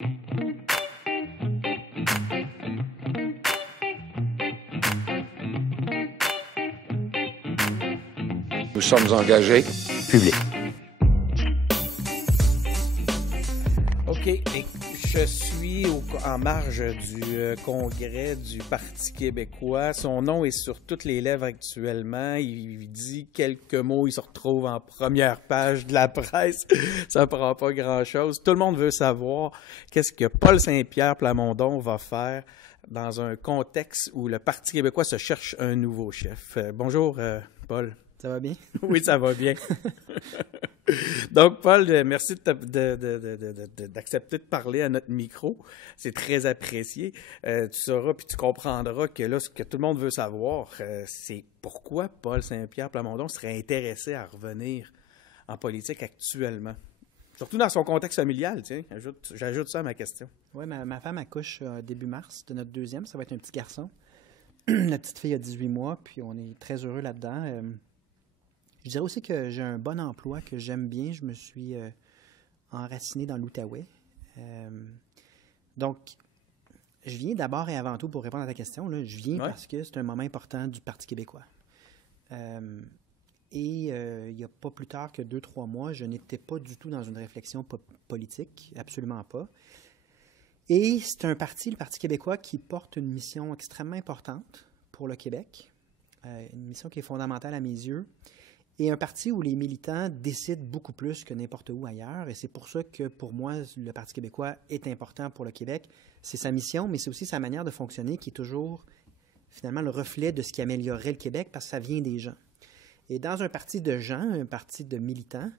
Nous sommes engagés publics. OK. Et je suis en marge du congrès du Parti québécois. Son nom est sur toutes les lèvres actuellement. Il dit quelques mots. Il se retrouve en première page de la presse. Ça ne prend pas grand-chose. Tout le monde veut savoir qu'est-ce que Paul Saint-Pierre Plamondon va faire dans un contexte où le Parti québécois se cherche un nouveau chef. Bonjour, Paul. Ça va bien? Oui, ça va bien. Donc, Paul, merci d'accepter de parler à notre micro. C'est très apprécié. Tu sauras puis tu comprendras que là, ce que tout le monde veut savoir, c'est pourquoi Paul Saint-Pierre Plamondon serait intéressé à revenir en politique actuellement. Surtout dans son contexte familial, tiens. J'ajoute ça à ma question. Oui, ma femme accouche début mars de notre deuxième. Ça va être un petit garçon. La petite fille a 18 mois, puis on est très heureux là-dedans. Je dirais aussi que j'ai un bon emploi, que j'aime bien. Je me suis enraciné dans l'Outaouais. Donc, je viens d'abord et avant tout, pour répondre à ta question, là, je viens parce que c'est un moment important du Parti québécois. Il n'y a pas plus tard que 2-3 mois, je n'étais pas du tout dans une réflexion politique, absolument pas. Et c'est un parti, le Parti québécois, qui porte une mission extrêmement importante pour le Québec, une mission qui est fondamentale à mes yeux, et un parti où les militants décident beaucoup plus que n'importe où ailleurs. Et c'est pour ça que, pour moi, le Parti québécois est important pour le Québec. C'est sa mission, mais c'est aussi sa manière de fonctionner qui est toujours, finalement, le reflet de ce qui améliorerait le Québec parce que ça vient des gens. Et dans un parti de gens, un parti de militants,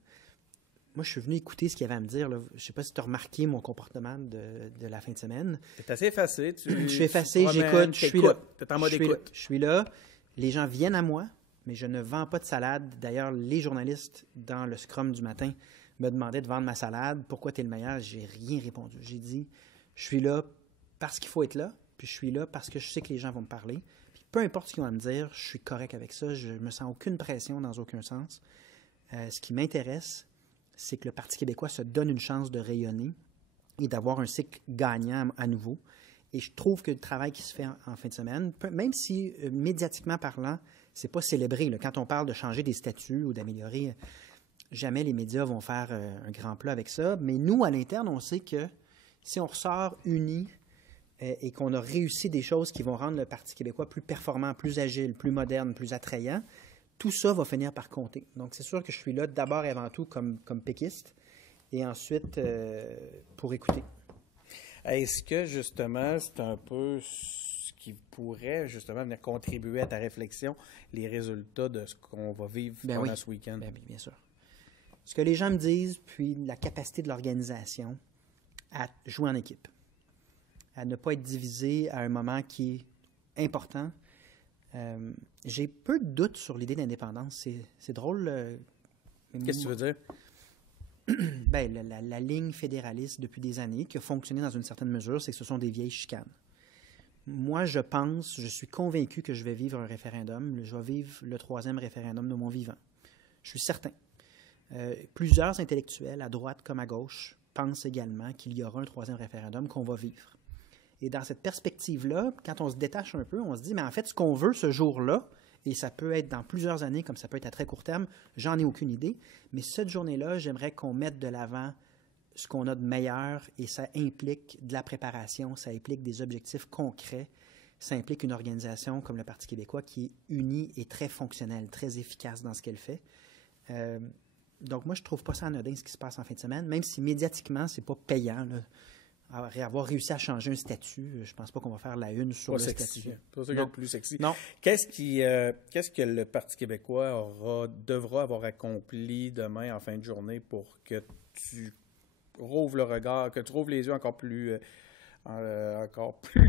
moi, je suis venu écouter ce qu'il y avait à me dire. Là. Je ne sais pas si tu as remarqué mon comportement de la fin de semaine. C'est assez effacé. Je suis effacé, j'écoute, je suis là. Tu es en mode écoute. Je suis là. Les gens viennent à moi, mais je ne vends pas de salade. D'ailleurs, les journalistes, dans le scrum du matin, me demandaient de vendre ma salade. Pourquoi tu es le meilleur? J'ai rien répondu. J'ai dit, je suis là parce qu'il faut être là, puis je suis là parce que je sais que les gens vont me parler. Puis peu importe ce qu'ils vont me dire, je suis correct avec ça. Je me sens aucune pression dans aucun sens. Ce qui m'intéresse, c'est que le Parti québécois se donne une chance de rayonner et d'avoir un cycle gagnant à nouveau. Et je trouve que le travail qui se fait en fin de semaine, même si médiatiquement parlant, c'est pas célébré. Là. Quand on parle de changer des statuts ou d'améliorer, jamais les médias vont faire un grand plat avec ça. Mais nous, à l'interne, on sait que si on ressort unis et qu'on a réussi des choses qui vont rendre le Parti québécois plus performant, plus agile, plus moderne, plus attrayant, tout ça va finir par compter. Donc, c'est sûr que je suis là d'abord et avant tout comme péquiste et ensuite pour écouter. Est-ce que, justement, c'est un peu ce qui pourrait, justement, venir contribuer à ta réflexion, les résultats de ce qu'on va vivre pendant ce week-end? Bien sûr. Ce que les gens me disent, puis la capacité de l'organisation à jouer en équipe, à ne pas être divisé à un moment qui est important. J'ai peu de doutes sur l'idée d'indépendance. C'est drôle. Qu'est-ce que tu veux dire? La ligne fédéraliste depuis des années, qui a fonctionné dans une certaine mesure, c'est que ce sont des vieilles chicanes. Moi, je suis convaincu que je vais vivre un référendum. Je vais vivre le 3e référendum de mon vivant. Je suis certain. Plusieurs intellectuels, à droite comme à gauche, pensent également qu'il y aura un 3e référendum qu'on va vivre. Et dans cette perspective-là, quand on se détache un peu, on se dit, mais en fait, ce qu'on veut ce jour-là, et ça peut être dans plusieurs années, comme ça peut être à très court terme, j'en ai aucune idée, mais cette journée-là, j'aimerais qu'on mette de l'avant ce qu'on a de meilleur, et ça implique de la préparation, ça implique des objectifs concrets, ça implique une organisation comme le Parti québécois qui est unie et très fonctionnelle, très efficace dans ce qu'elle fait. Donc moi, je ne trouve pas ça anodin ce qui se passe en fin de semaine, même si médiatiquement, c'est pas payant, là. Avoir réussi à changer un statut, je pense pas qu'on va faire la une sur le statut. C'est pas ça qui est le plus sexy. Non. Qu'est-ce que le Parti québécois devra avoir accompli demain en fin de journée pour que tu rouvres le regard, que tu rouvres les yeux encore plus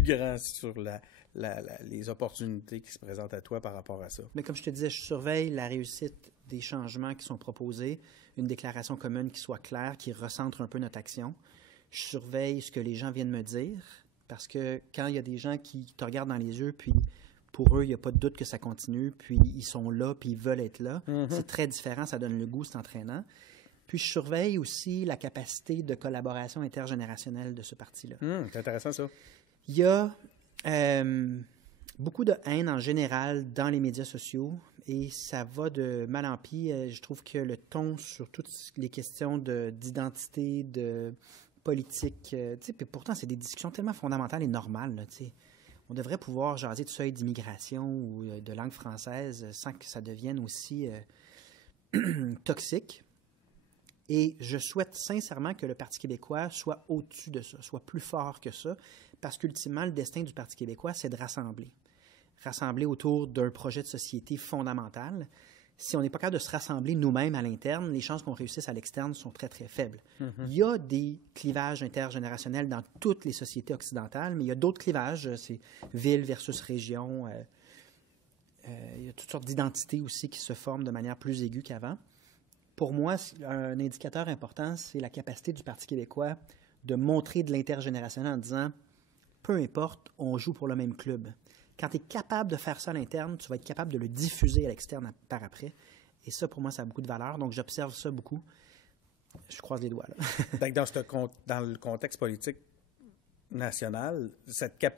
grands sur les opportunités qui se présentent à toi par rapport à ça? Mais comme je te disais, je surveille la réussite des changements qui sont proposés, une déclaration commune qui soit claire, qui recentre un peu notre action. Je surveille ce que les gens viennent me dire, parce que quand il y a des gens qui te regardent dans les yeux, puis pour eux, il n'y a pas de doute que ça continue, puis ils sont là, puis ils veulent être là, c'est très différent, ça donne le goût, c'est entraînant. Puis je surveille aussi la capacité de collaboration intergénérationnelle de ce parti-là. C'est intéressant, ça. Il y a beaucoup de haine en général dans les médias sociaux et ça va de mal en pis. Je trouve que le ton sur toutes les questions d'identité, de politique, puis pourtant, c'est des discussions tellement fondamentales et normales. Là, on devrait pouvoir jaser de seuil d'immigration ou de langue française sans que ça devienne aussi toxique. Et je souhaite sincèrement que le Parti québécois soit au-dessus de ça, soit plus fort que ça, parce qu'ultimement, le destin du Parti québécois, c'est de rassembler. Rassembler autour d'un projet de société fondamental. Si on n'est pas capable de se rassembler nous-mêmes à l'interne, les chances qu'on réussisse à l'externe sont très, très faibles. Il y a des clivages intergénérationnels dans toutes les sociétés occidentales, mais il y a d'autres clivages, c'est ville versus région. Il y a toutes sortes d'identités aussi qui se forment de manière plus aiguë qu'avant. Pour moi, un indicateur important, c'est la capacité du Parti québécois de montrer de l'intergénérationnel en disant, peu importe, on joue pour le même club. Quand tu es capable de faire ça à l'interne, tu vas être capable de le diffuser à l'externe par après. Et ça, pour moi, ça a beaucoup de valeur. Donc, j'observe ça beaucoup. Je croise les doigts, là. Donc, dans le contexte politique national,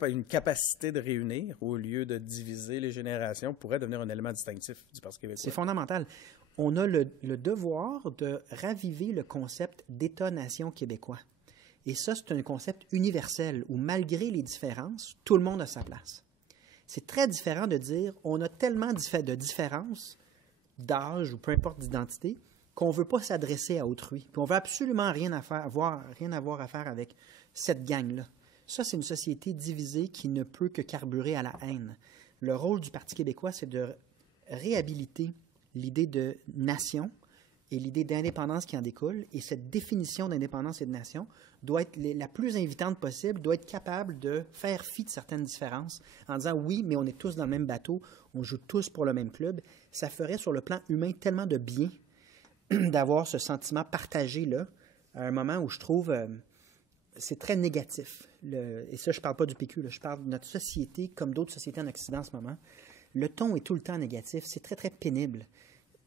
une capacité de réunir au lieu de diviser les générations pourrait devenir un élément distinctif du Parti québécois. C'est fondamental. On a le devoir de raviver le concept d'État-nation québécois. Et ça, c'est un concept universel où, malgré les différences, tout le monde a sa place. C'est très différent de dire on a tellement de différences d'âge ou peu importe d'identité qu'on ne veut pas s'adresser à autrui. Puis on ne veut absolument rien avoir à faire avec cette gang-là. Ça, c'est une société divisée qui ne peut que carburer à la haine. Le rôle du Parti québécois, c'est de réhabiliter l'idée de nation et l'idée d'indépendance qui en découle. Et cette définition d'indépendance et de nation doit être la plus invitante possible, doit être capable de faire fi de certaines différences en disant oui, mais on est tous dans le même bateau, on joue tous pour le même club. Ça ferait sur le plan humain tellement de bien d'avoir ce sentiment partagé-là à un moment où je trouve c'est très négatif. Et ça, je ne parle pas du PQ, là, je parle de notre société comme d'autres sociétés en Occident en ce moment. Le ton est tout le temps négatif, c'est très, très pénible.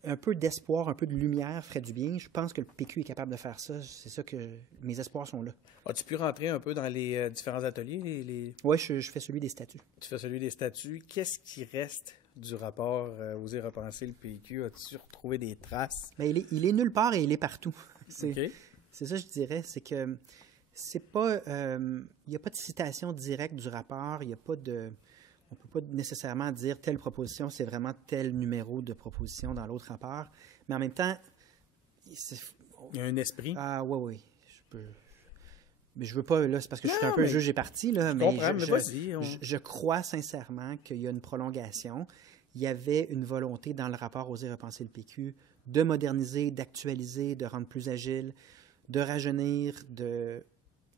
Un peu d'espoir, un peu de lumière ferait du bien. Je pense que le PQ est capable de faire ça. C'est ça que mes espoirs sont là. As-tu pu rentrer un peu dans les différents ateliers? Oui, je fais celui des statuts. Tu fais celui des statuts. Qu'est-ce qui reste du rapport Oser repenser le PQ? As-tu retrouvé des traces? Bien, il est nulle part et il est partout. Okay. C'est ça que je dirais. C'est que c'est pas... il n'y a pas de citation directe du rapport. Il n'y a pas de... On ne peut pas nécessairement dire telle proposition, c'est vraiment tel numéro de proposition dans l'autre rapport. Mais en même temps... Il y a un esprit. Ah oui. Mais je veux pas, là, c'est parce que je suis un peu juge et parti, là. Je mais comprends, mais vas-y. Je crois sincèrement qu'il y a une prolongation. Il y avait une volonté dans le rapport Oser repenser le PQ de moderniser, d'actualiser, de rendre plus agile, de rajeunir, de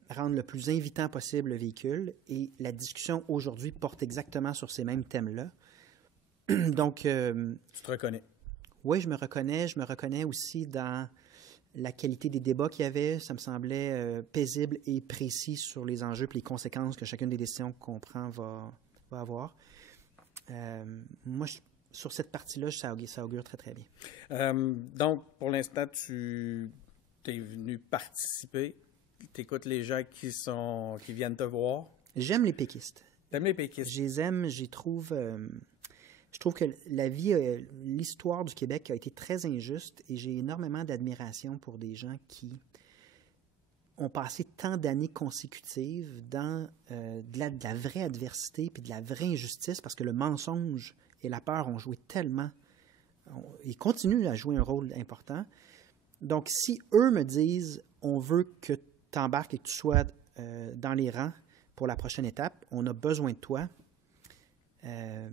rendre le plus invitant possible le véhicule. Et la discussion aujourd'hui porte exactement sur ces mêmes thèmes-là. Donc... tu te reconnais? Oui, je me reconnais. Je me reconnais aussi dans la qualité des débats qu'il y avait. Ça me semblait paisible et précis sur les enjeux et les conséquences que chacune des décisions qu'on prend va avoir. Moi, sur cette partie-là, ça augure très, très bien. Donc, pour l'instant, tu es venu participer. Tu écoutes les gens qui viennent te voir. J'aime les péquistes. T'aimes les péquistes? Je les aime, je trouve que l'histoire du Québec a été très injuste et j'ai énormément d'admiration pour des gens qui ont passé tant d'années consécutives dans de la vraie adversité puis de la vraie injustice parce que le mensonge et la peur ont joué tellement... Ils continuent à jouer un rôle important. Donc, si eux me disent « on veut que tu embarques et que tu sois dans les rangs pour la prochaine étape, on a besoin de toi », c'est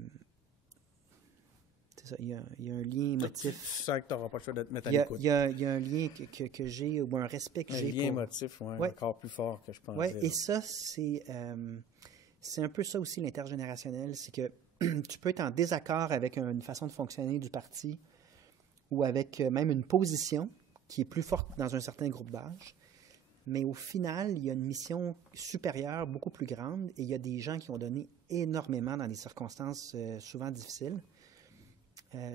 ça, il y a un lien émotif. Tu sens que tu n'auras pas le choix de te mettre à l'écoute. Il y a un lien que j'ai, ou un respect que j'ai. Un lien émotif, encore plus fort que je pense. Oui, et ça, c'est un peu ça aussi l'intergénérationnel, c'est que tu peux être en désaccord avec une façon de fonctionner du parti ou avec même une position qui est plus forte dans un certain groupe d'âge, mais au final, il y a une mission supérieure, beaucoup plus grande, et il y a des gens qui ont donné énormément dans des circonstances souvent difficiles.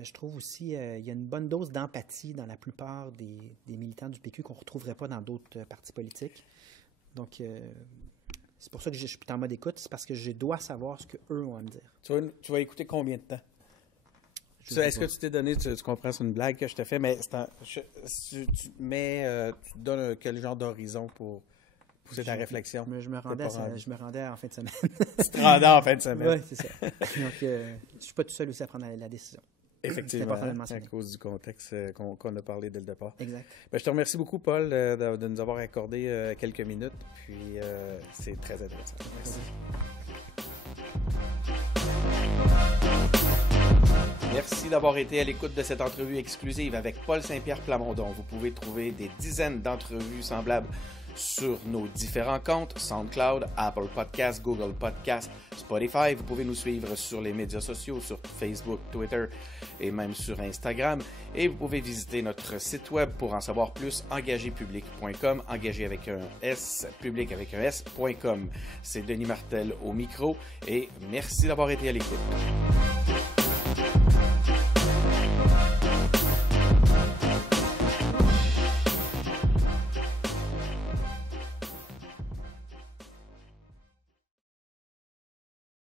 Je trouve aussi il y a une bonne dose d'empathie dans la plupart des militants du PQ qu'on ne retrouverait pas dans d'autres partis politiques. Donc, c'est pour ça que je suis en mode écoute, c'est parce que je dois savoir ce qu'eux ont à me dire. Tu vas écouter combien de temps? Est-ce que tu t'es donné, tu comprends, c'est une blague que je te fais, mais tu te donnes quel genre d'horizon pour pousser ta réflexion? Je me rendais en fin de semaine. Tu te rendais en fin de semaine? Oui, c'est ça. Donc, je ne suis pas tout seul aussi à prendre la décision. Effectivement, à cause du contexte qu'on a parlé dès le départ. Exact. Je te remercie beaucoup, Paul, de nous avoir accordé quelques minutes, puis c'est très intéressant. Merci. Merci d'avoir été à l'écoute de cette entrevue exclusive avec Paul Saint-Pierre Plamondon. Vous pouvez trouver des dizaines d'entrevues semblables sur nos différents comptes, SoundCloud, Apple Podcasts, Google Podcasts, Spotify. Vous pouvez nous suivre sur les médias sociaux, sur Facebook, Twitter et même sur Instagram. Et vous pouvez visiter notre site web pour en savoir plus, engagépublic.com, engagé avec un S, public avec un S.com. C'est Denis Martel au micro et merci d'avoir été à l'écoute.